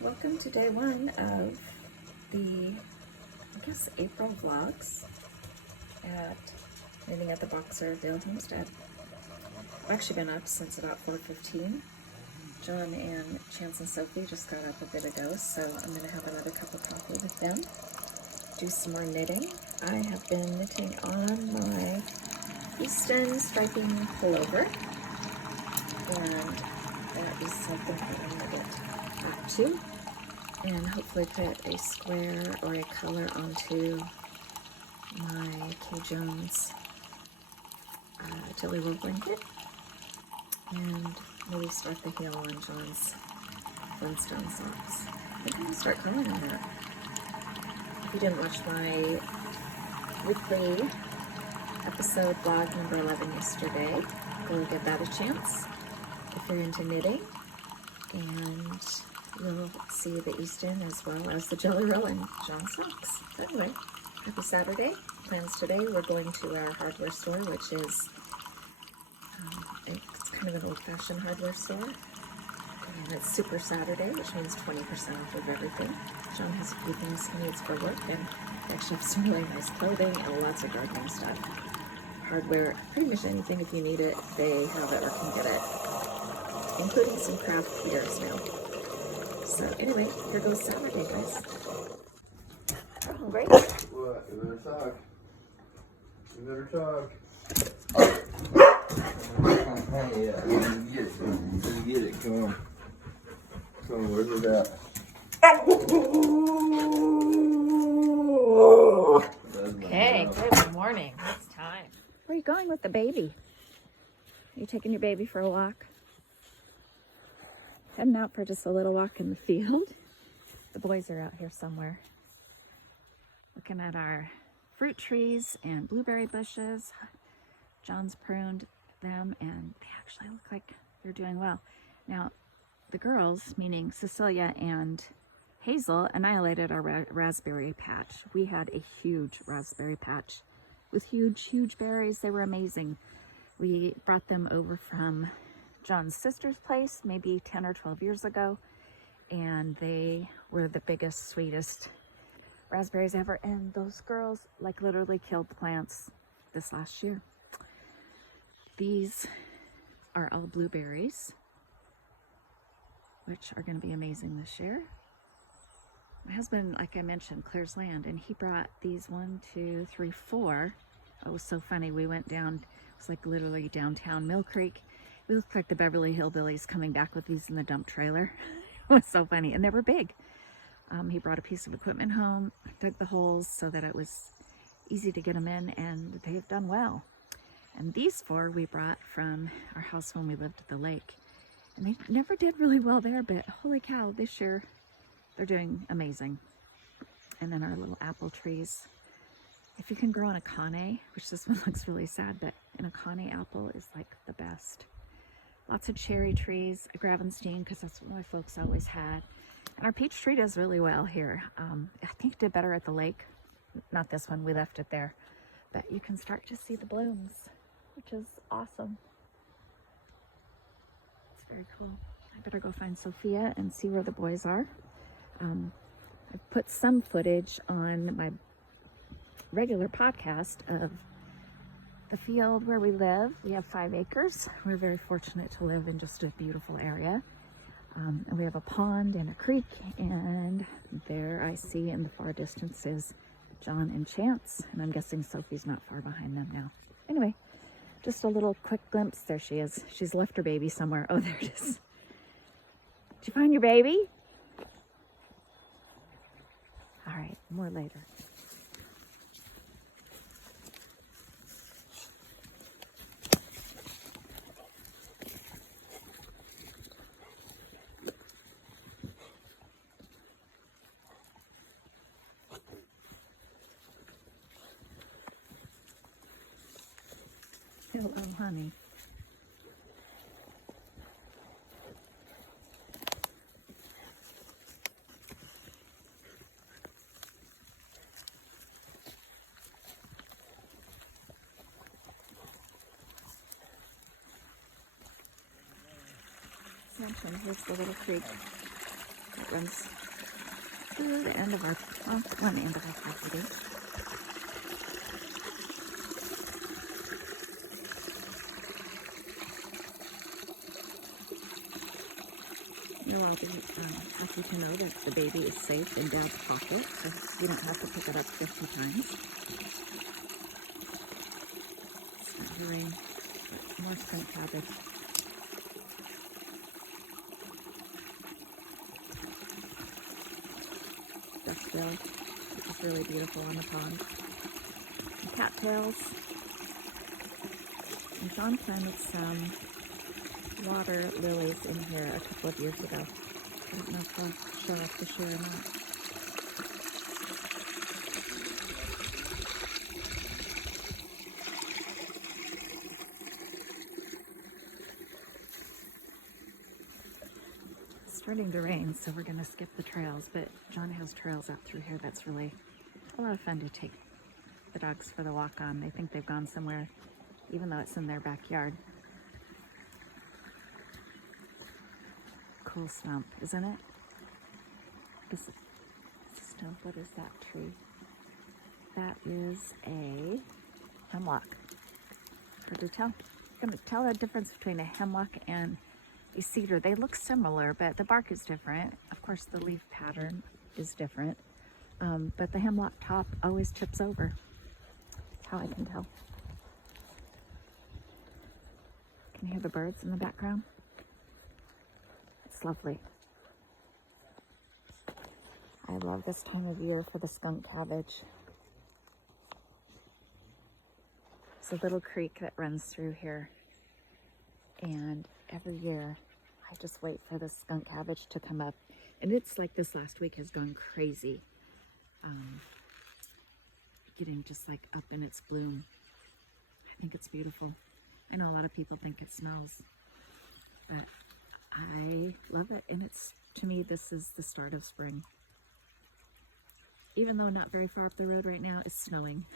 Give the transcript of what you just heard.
Welcome to day one of the, I guess, April vlogs at knitting at the Boxerville Homestead. I've actually been up since about 4:15. John and Chantz and Sophie just got up a bit ago, so I'm going to have another cup of coffee with them, do some more knitting. I have been knitting on my Easton striping pullover, and that is something that I'm going to get back to and hopefully put a square or a color onto my K. Jones jelly roll blanket, and maybe start the heel on John's Flintstone socks. I think I'm going to start calling them that. If you didn't watch my weekly episode vlog number 11 yesterday, go give that a chance if you're into knitting, and you'll see the Easton as well as the jelly roll and John's socks. So anyway, happy Saturday. Plans today, we're going to our hardware store, which is it's kind of an old-fashioned hardware store, and it's Super Saturday, which means 20% off of everything. John has a few things he needs for work, and they actually have some really nice clothing and lots of gardening stuff. Hardware, pretty much anything, if you need it, they have it or can get it, including some craft beers now. So anyway, here goes Saturday, guys. Great. What? You better talk. You better talk. Yeah, you get it. You get it. Come on. Come on, where's it at? Okay, good morning. It's time. Where are you going with the baby? Are you taking your baby for a walk? Heading out for just a little walk in the field. The boys are out here somewhere, looking at our fruit trees and blueberry bushes. John's pruned them, and they actually look like they're doing well. Now, the girls, meaning Cecilia and Hazel, annihilated our raspberry patch. We had a huge raspberry patch with huge berries. They were amazing. We brought them over from John's sister's place maybe 10 or 12 years ago, and they were the biggest, sweetest raspberries ever, and those girls like literally killed the plants this last year. These are all blueberries, which are going to be amazing this year. My husband, like I mentioned, clears land, and he brought these 1, 2, 3, 4. Oh, it was so funny. We went down, it was like literally downtown Mill Creek. We looked like the Beverly Hillbillies coming back with these in the dump trailer. It was so funny, and they were big. He brought a piece of equipment home, dug the holes so that it was easy to get them in, and they have done well. And these 4 we brought from our house when we lived at the lake. And they never did really well there, but holy cow, this year they're doing amazing. And then our little apple trees. If you can grow an akane, which this one looks really sad, but an akane apple is like the best. Lots of cherry trees, a Gravenstein, because that's what my folks always had. And our peach tree does really well here. I think it did better at the lake. Not this one, we left it there. But you can start to see the blooms, which is awesome. It's very cool. I better go find Sophia and see where the boys are. I've put some footage on my regular podcast of the field where we live. We have 5 acres. We're very fortunate to live in just a beautiful area. And we have a pond and a creek, and there I see in the far distance is John and Chantz, and I'm guessing Sophie's not far behind them now. Anyway, just a little quick glimpse. There she is. She's left her baby somewhere. Oh, there it is. Did you find your baby? All right, more later. Hello, honey. Mention, here's the little creek that that runs through the end of our, well, one end of our property. You'll all be happy to know that the baby is safe in Dad's pocket, so we don't have to pick it up 50 times. It's starting to rain, but more skunk cabbage. Duckbill, which is really beautiful on the pond. Cattails. And John planted some water lilies in here a couple of years ago. I don't know if they'll show up this year or not. It's starting to rain, so we're going to skip the trails, but John has trails out through here that's really a lot of fun to take the dogs for the walk on. They think they've gone somewhere, even though it's in their backyard. Cool stump, isn't it? It's a stump. What is that tree? That is a hemlock. Hard to tell. You can tell the difference between a hemlock and a cedar. They look similar, but the bark is different. Of course, the leaf pattern is different. But the hemlock top always tips over. That's how I can tell. Can you hear the birds in the background? It's lovely. I love this time of year for the skunk cabbage. There's a little creek that runs through here, and every year I just wait for the skunk cabbage to come up, and it's like this last week has gone crazy, getting just like up in its bloom. I think it's beautiful. I know a lot of people think it smells, but I love it, and it's, to me, this is the start of spring. Even though not very far up the road right now, it's snowing.